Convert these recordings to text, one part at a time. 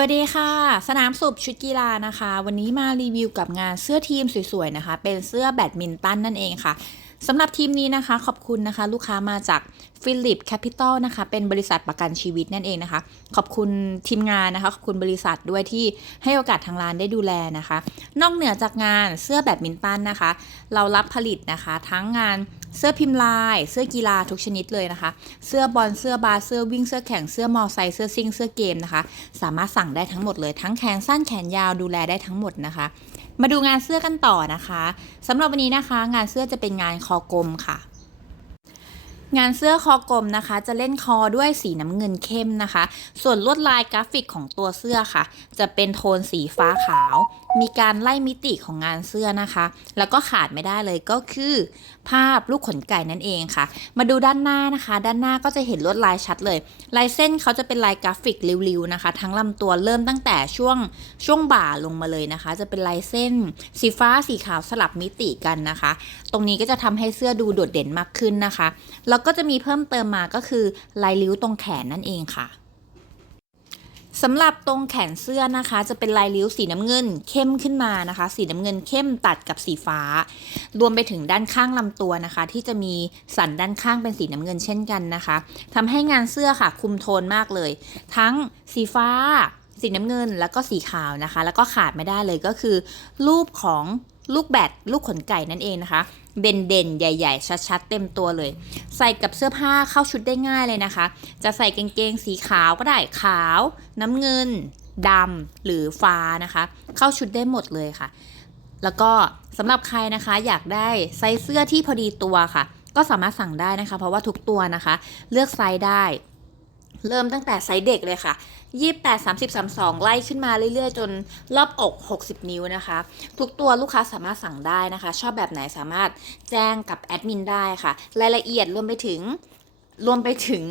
สวัสดีค่ะ สนามสุบชุดกีฬานะคะ วันนี้มารีวิวกับงานเสื้อทีมสวยๆนะคะ เป็นเสื้อแบดมินตันนั่นเองค่ะ สำหรับทีมนี้นะคะ ขอบคุณนะคะ ลูกค้ามาจากฟิลิปแคปิตอลนะคะ เป็นบริษัทประกันชีวิตนั่นเองนะคะ ขอบคุณทีมงานนะคะ ขอบคุณบริษัทด้วยที่ให้โอกาสทางร้านได้ดูแลนะคะ นอกเหนือจากงานเสื้อแบดมินตันนะคะ เรารับผลิตนะคะ ทั้งงานเสื้อพิมพ์ลาย เสื้อกีฬาทุกชนิดเลยนะคะ เสื้อบอลเสื้อบาสเสื้อวิ่งเสื้อแข่งเสื้อมอไซค์เสื้อซิ่งเสื้อเกมนะคะ สามารถสั่งได้ทั้งหมดเลยทั้งแขนสั้นแขนยาวดูแลได้ทั้งหมดนะคะ มาดูงานเสื้อกันต่อนะคะสำหรับวันนี้นะคะ งานเสื้อจะเป็นงานคอกลมค่ะ งานเสื้อคอกลมนะคะ จะเล่นคอด้วยสีน้ำเงินเข้มนะคะ ส่วนลวดลายกราฟิกของตัวเสื้อค่ะ จะเป็นโทนสีฟ้าขาว มีการไล่มิติของงานเสื้อนะคะ แล้วก็ขาดไม่ได้เลยก็คือ ภาพลูกขนไก่นั่นเองค่ะ มาดูด้านหน้านะคะ ด้านหน้าก็จะเห็นลวดลายชัดเลย ลายเส้นเขาจะเป็นลายกราฟิกริ้วๆนะคะ ทั้งลำตัวเริ่มตั้งแต่ช่วงช่วงบ่าลงมาเลยนะคะ จะเป็นลายเส้น สีฟ้าสีขาวสลับมิติกันนะคะ ตรงนี้ก็จะทำให้เสื้อดูโดดเด่นมากขึ้นนะคะแล้วก็จะมีเพิ่มเติมมาก็คือลายริ้วตรงแขนนั่นเองค่ะสำหรับตรงแขนเสื้อนะคะ จะเป็นลายริ้วสีน้ำเงินเข้มขึ้นมานะคะ สีน้ำเงินเข้มตัดกับสีฟ้า รวมไปถึงด้านข้างลำตัวนะคะ ที่จะมีสันด้านข้างเป็นสีน้ำเงินเช่นกันนะคะทำให้งานเสื้อค่ะ คุมโทนมากเลย ทั้งสีฟ้า สีน้ำเงินแล้วก็สีขาวนะคะ แล้วก็ขาดไม่ได้เลยก็คือ รูปของ ลูกแบดลูกขนไก่นั่นเองนะคะเด่นเด่นๆ ใหญ่ ๆ ชัดๆ เต็มตัวเลย ใส่กับเสื้อผ้าเข้าชุดได้ง่ายเลยนะคะ จะใส่กางเกงสีขาวก็ได้ขาว น้ำเงินดำหรือฟ้านะคะ เข้าชุดได้หมดเลยค่ะ แล้วก็สำหรับใครนะคะอยากได้ไซส์เสื้อที่พอดีตัวค่ะ ก็สามารถสั่งได้นะคะ เพราะว่าทุกตัวนะคะ เลือกไซส์ได้ เริ่มตั้งแต่ไซส์เด็กเลยค่ะ 28 30 32 ไล่ขึ้นมาเรื่อยๆ จนรอบอก 60 นิ้วนะคะ ทุกตัวลูกค้าสามารถสั่งได้นะคะ ชอบแบบไหนสามารถแจ้งกับแอดมินได้ค่ะ รายละเอียดรวมไปถึง รวมไปถึง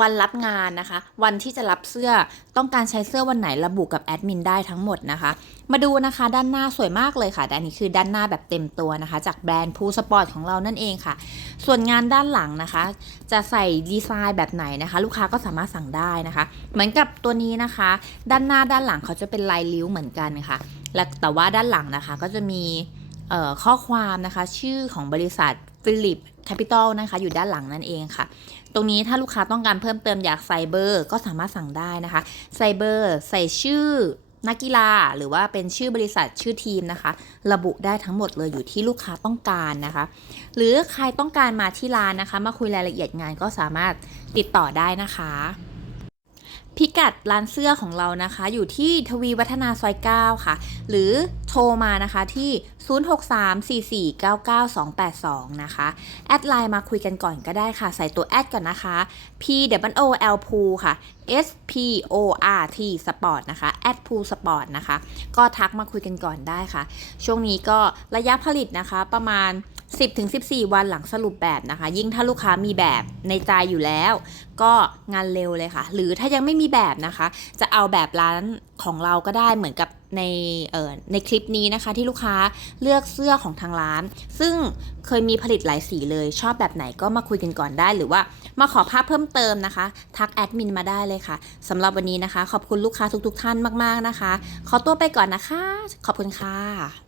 วันรับงานนะคะ วันที่จะรับเสื้อต้องการใช้เสื้อวันไหนระบุกับแอดมินได้ทั้งหมดนะคะ มาดูนะคะ ด้านหน้าสวยมากเลยค่ะแต่อันนี้คือด้านหน้าแบบเต็มตัวนะคะ จากแบรนด์พูสปอร์ตของเรานั่นเองค่ะ ส่วนงานด้านหลังนะคะ จะใส่ดีไซน์แบบไหนนะคะ ลูกค้าก็สามารถสั่งได้นะคะ เหมือนกับตัวนี้นะคะ ด้านหน้าด้านหลังเขาจะเป็นลายริ้วเหมือนกันค่ะและแต่ว่าด้านหลังนะคะก็จะมี ข้อความนะคะ ชื่อของบริษัทฟิลิปแคปิตอลนะคะ อยู่ด้านหลังนั่นเองค่ะ ตรงนี้ถ้าลูกค้าต้องการเพิ่มเติมอยากใส่เบอร์ก็สามารถสั่งได้นะคะใส่เบอร์ใส่ชื่อนักกีฬาหรือว่าเป็นชื่อบริษัทชื่อทีมนะคะ ระบุได้ทั้งหมดเลยอยู่ที่ลูกค้าต้องการนะคะ หรือใครต้องการมาที่ร้านนะคะ มาคุยรายละเอียดงานก็สามารถติดต่อได้นะคะ พิกัดร้านเสื้อของเรานะคะ อยู่ที่ทวีวัฒนาซอย 9 ค่ะ หรือโทรมานะคะที่ 0634499282 นะคะ แอดไลน์มาคุยกันก่อนก็ได้ค่ะ ใส่ตัวแอดก่อนนะคะ p w o l p o o ค่ะ S P O R T Sport นะคะแอด Pool Sport นะคะ ก็ทักมาคุยกันก่อนได้ค่ะ ช่วงนี้ก็ระยะผลิตนะคะประมาณ 10-14 วันหลังสรุปแบบนะคะ ยิ่งถ้าลูกค้ามีแบบในใจอยู่แล้ว ก็งานเร็วเลยค่ะ หรือถ้ายังไม่มีแบบนะคะ จะเอาแบบร้านของเราก็ได้เหมือนกับในเอ่อในคลิปนี้นะคะ ที่ลูกค้าเลือกเสื้อของทางร้าน ซึ่งเคยมีผลิตหลายสีเลยชอบแบบไหนก็มาคุยกันก่อนได้ หรือว่ามาขอภาพเพิ่มเติมนะคะ ทักแอดมินมาได้เลยค่ะสำหรับวันนี้นะคะ ขอบคุณลูกค้าทุกๆ ท่านมากๆนะคะ ขอตัวไปก่อนนะคะ ขอบคุณค่ะ